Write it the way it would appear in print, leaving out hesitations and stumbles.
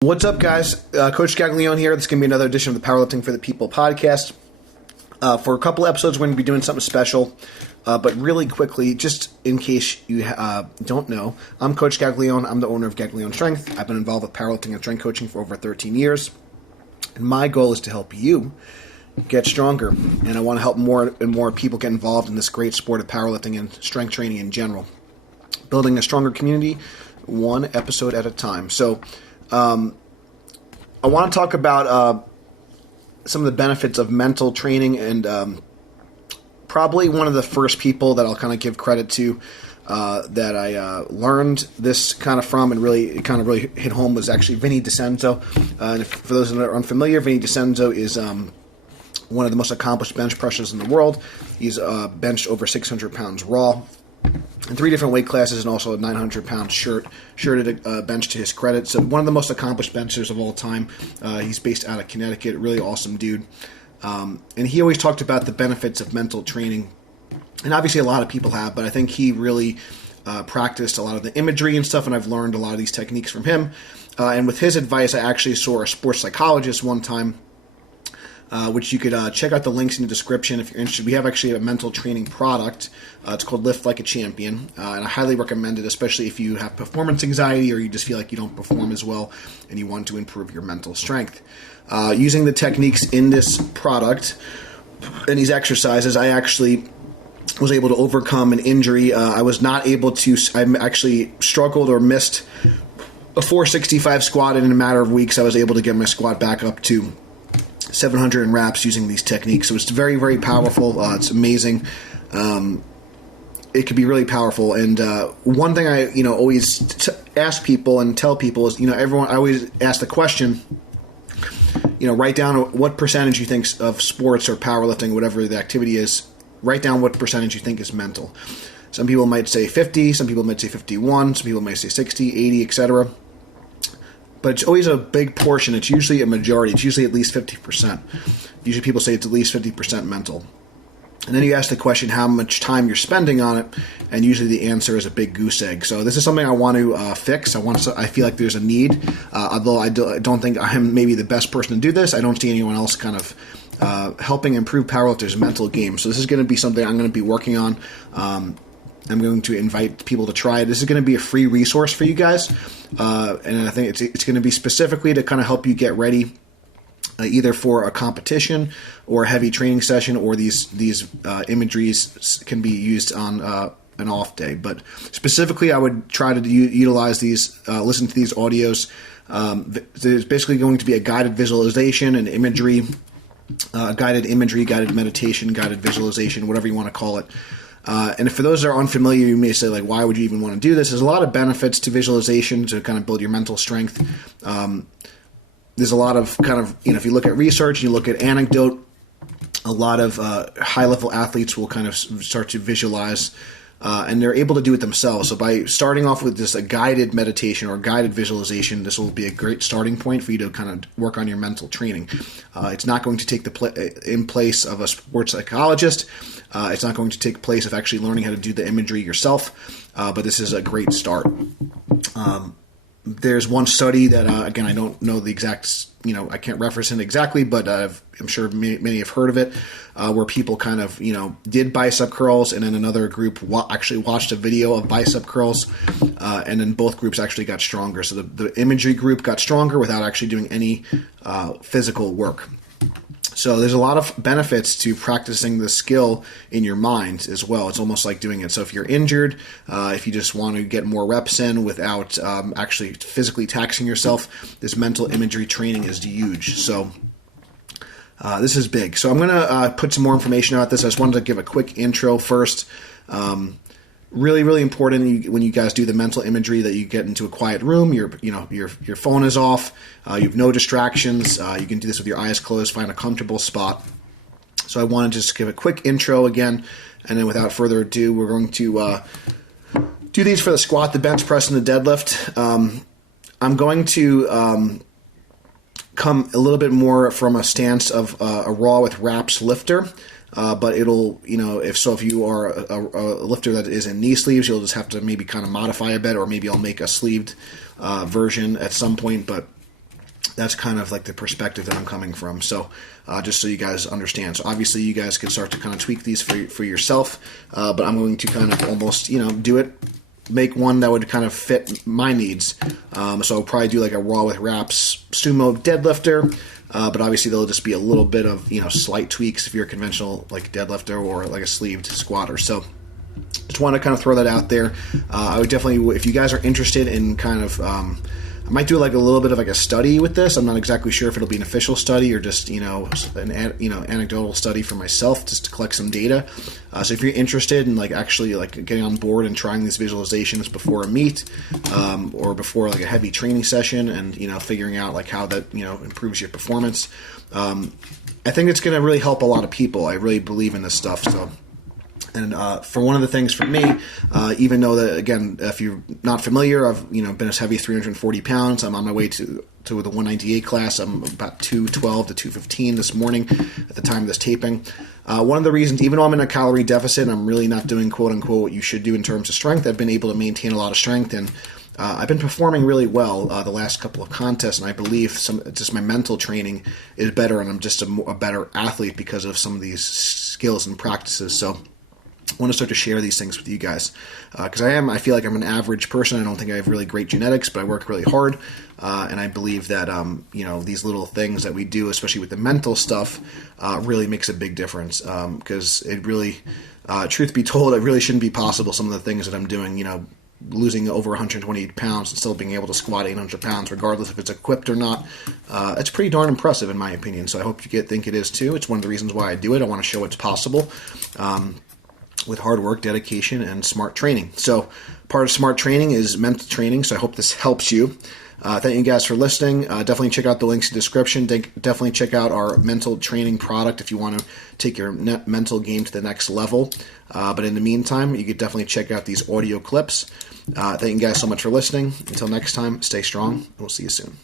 What's up, guys? Coach Gaglione here. This is going to be another edition of the Powerlifting for the People podcast. For a couple episodes, we're going to be doing something special, but really quickly, just in case you don't know, I'm Coach Gaglione. I'm the owner of Gaglione Strength. I've been involved with powerlifting and strength coaching for over 13 years, and my goal is to help you get stronger, and I want to help more and more people get involved in this great sport of powerlifting and strength training in general, building a stronger community, one episode at a time. So, I want to talk about some of the benefits of mental training, and probably one of the first people that I'll kind of give credit to that I learned this kind of from, and it kind of really hit home, was actually Vinny DiCenzo. And for those that are unfamiliar, Vinny DiCenzo is one of the most accomplished bench pressers in the world. He's benched over 600 pounds raw in 3 different weight classes, and also a 900-pound shirted bench to his credit. So one of the most accomplished benchers of all time. He's based out of Connecticut. Really awesome dude. And he always talked about the benefits of mental training. And obviously a lot of people have, but I think he really practiced a lot of the imagery and stuff, and I've learned a lot of these techniques from him. And with his advice, I actually saw a sports psychologist one time, which you could check out the links in the description if you're interested. We have actually a mental training product. It's called Lift Like a Champion, and I highly recommend it, especially if you have performance anxiety or you just feel like you don't perform as well and you want to improve your mental strength. Using the techniques in this product and these exercises, I actually was able to overcome an injury. I actually struggled or missed a 465 squat, and in a matter of weeks I was able to get my squat back up to 700 in reps using these techniques. So it's very, very powerful. It's amazing. It can be really powerful. And one thing I always ask people and tell people is, I always ask the question, write down what percentage you think of sports or powerlifting, whatever the activity is, write down what percentage you think is mental. Some people might say 50, some people might say 51, some people might say 60, 80, etc. But it's always a big portion. It's usually a majority. It's usually at least 50%. Usually people say it's at least 50% mental. And then you ask the question how much time you're spending on it, and usually the answer is a big goose egg. So this is something I want to fix. I feel like there's a need. Although I don't think I'm maybe the best person to do this, I don't see anyone else kind of helping improve powerlifters' mental game. So this is going to be something I'm going to be working on. I'm going to invite people to try it. This is going to be a free resource for you guys, and I think it's going to be specifically to kind of help you get ready, either for a competition or a heavy training session, or these imageries can be used on an off day. But specifically, I would try to utilize these, listen to these audios. There's basically going to be a guided visualization and imagery, guided meditation, guided visualization, whatever you want to call it. And for those that are unfamiliar, you may say, why would you even want to do this? There's a lot of benefits to visualization to kind of build your mental strength. There's a lot of if you look at research, you look at anecdote, a lot of high-level athletes will kind of start to visualize, and they're able to do it themselves. So by starting off with just a guided meditation or guided visualization, this will be a great starting point for you to kind of work on your mental training. It's not going to take in place of a sports psychologist. It's not going to take place of actually learning how to do the imagery yourself, but this is a great start. There's one study that, again, I don't know the exact, I can't reference it exactly, but I'm sure many have heard of it, where people kind of, did bicep curls, and then another group actually watched a video of bicep curls, and then both groups actually got stronger. So the imagery group got stronger without actually doing any physical work. So there's a lot of benefits to practicing the skill in your mind as well. It's almost like doing it. So if you're injured, if you just want to get more reps in without actually physically taxing yourself, this mental imagery training is huge. So this is big. So I'm going to put some more information about this. I just wanted to give a quick intro first. Really, really important when you guys do the mental imagery that you get into a quiet room. Your phone is off. You have no distractions. You can do this with your eyes closed. Find a comfortable spot. So I want to just give a quick intro again, and then without further ado, we're going to do these for the squat, the bench press, and the deadlift. I'm going to come a little bit more from a stance of a raw with wraps lifter. But it'll, if you are a lifter that is in knee sleeves, you'll just have to maybe kind of modify a bit, or maybe I'll make a sleeved version at some point. But that's kind of like the perspective that I'm coming from. So just so you guys understand. So obviously you guys can start to kind of tweak these for yourself, but I'm going to kind of almost, do it, make one that would kind of fit my needs. So I'll probably do like a raw with wraps sumo deadlifter, but obviously there'll just be a little bit of, slight tweaks if you're a conventional like deadlifter or like a sleeved squatter. So just want to kind of throw that out there. I would definitely, if you guys are interested in kind of, I might do like a little bit of like a study with this. I'm not exactly sure if it'll be an official study or just an anecdotal study for myself, just to collect some data. So if you're interested in like actually like getting on board and trying these visualizations before a meet, or before like a heavy training session, and figuring out like how that improves your performance, I think it's going to really help a lot of people. I really believe in this stuff. So. And for one of the things for me, even though that, again, if you're not familiar, I've been as heavy as 340 pounds. I'm on my way to the 198 class. I'm about 212 to 215 this morning at the time of this taping. One of the reasons, even though I'm in a calorie deficit and I'm really not doing quote unquote what you should do in terms of strength, I've been able to maintain a lot of strength, and I've been performing really well the last couple of contests, and I believe just my mental training is better, and I'm just a better athlete because of some of these skills and practices. So I want to start to share these things with you guys, because I feel like I'm an average person. I don't think I have really great genetics, but I work really hard, and I believe that these little things that we do, especially with the mental stuff, really makes a big difference, because it really, truth be told, it really shouldn't be possible, some of the things that I'm doing, losing over 120 pounds and still being able to squat 800 pounds, regardless if it's equipped or not. It's pretty darn impressive in my opinion, so I hope you think it is too. It's one of the reasons why I do it. I want to show it's possible. With hard work, dedication, and smart training. So part of smart training is mental training, so I hope this helps you. Thank you guys for listening. Definitely check out the links in the description. Definitely check out our mental training product if you want to take your mental game to the next level. But in the meantime, you could definitely check out these audio clips. Thank you guys so much for listening. Until next time, stay strong, and we'll see you soon.